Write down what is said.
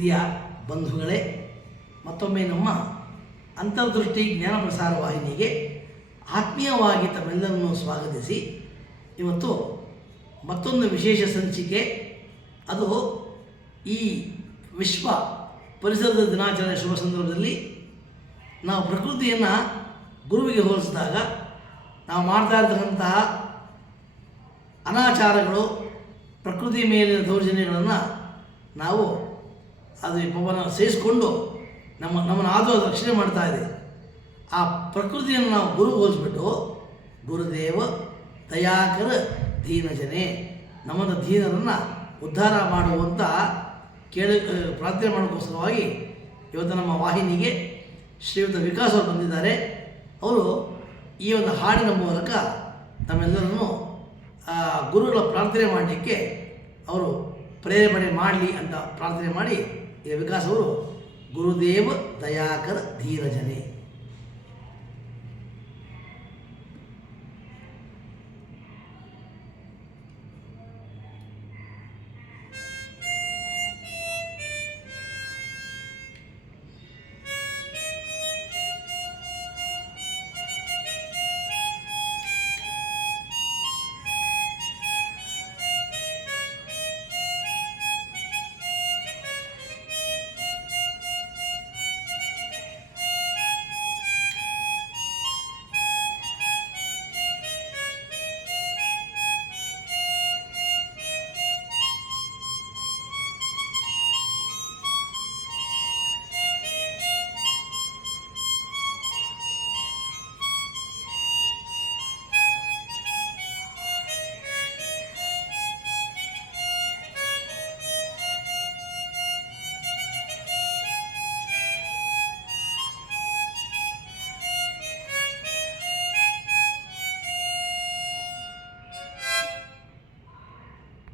ಪ್ರೀತಿಯ ಬಂಧುಗಳೇ, ಮತ್ತೊಮ್ಮೆ ನಮ್ಮ ಅಂತರ್ದೃಷ್ಟಿ ಜ್ಞಾನ ಪ್ರಸಾರ ವಾಹಿನಿಗೆ ಆತ್ಮೀಯವಾಗಿ ತಮ್ಮೆಲ್ಲರನ್ನು ಸ್ವಾಗತಿಸಿ, ಇವತ್ತು ಮತ್ತೊಂದು ವಿಶೇಷ ಸಂಚಿಕೆ. ಅದು ಈ ವಿಶ್ವ ಪರಿಸರದ ದಿನಾಚರಣೆ ಶುಭ ಸಂದರ್ಭದಲ್ಲಿ ನಾವು ಪ್ರಕೃತಿಯನ್ನು ಗುರುವಿಗೆ ಹೋಲಿಸಿದಾಗ ನಾವು ಮಾಡ್ತಾ ಇರ್ತಕ್ಕಂತಹ ಅನಾಚಾರಗಳು, ಪ್ರಕೃತಿ ಮೇಲಿನ ದೌರ್ಜನ್ಯಗಳನ್ನು ನಾವು ಅದು ಪವನ ಸಹಿಸಿಕೊಂಡು ನಮ್ಮನ್ನು ಆದರೂ ಅದು ರಕ್ಷಣೆ ಮಾಡ್ತಾ ಇದೆ. ಆ ಪ್ರಕೃತಿಯನ್ನು ನಾವು ಗುರು ಹೋಲಿಸ್ಬಿಟ್ಟು ಗುರುದೇವ ದಯಾಕರ ದೀನಜನೆ, ನಮ್ಮದ ದೀನರನ್ನು ಉದ್ಧಾರ ಮಾಡುವಂಥ ಪ್ರಾರ್ಥನೆ ಮಾಡೋಕ್ಕೋಸ್ಕರವಾಗಿ ಇವತ್ತು ನಮ್ಮ ವಾಹಿನಿಗೆ ಶ್ರೀಯುತ ವಿಕಾಸ್ ಅವರು ಬಂದಿದ್ದಾರೆ. ಅವರು ಈ ಒಂದು ಹಾಡಿನ ಮೂಲಕ ನಮ್ಮೆಲ್ಲರನ್ನು ಗುರುಗಳ ಪ್ರಾರ್ಥನೆ ಮಾಡಲಿಕ್ಕೆ ಅವರು ಪ್ರೇರೇಪಣೆ ಮಾಡಲಿ ಅಂತ ಪ್ರಾರ್ಥನೆ ಮಾಡಿ, ಈಗ ವಿಕಾಸ್ ಅವರು ಗುರುದೇವ ದಯಾಕರ ಧೀರಜನೆ.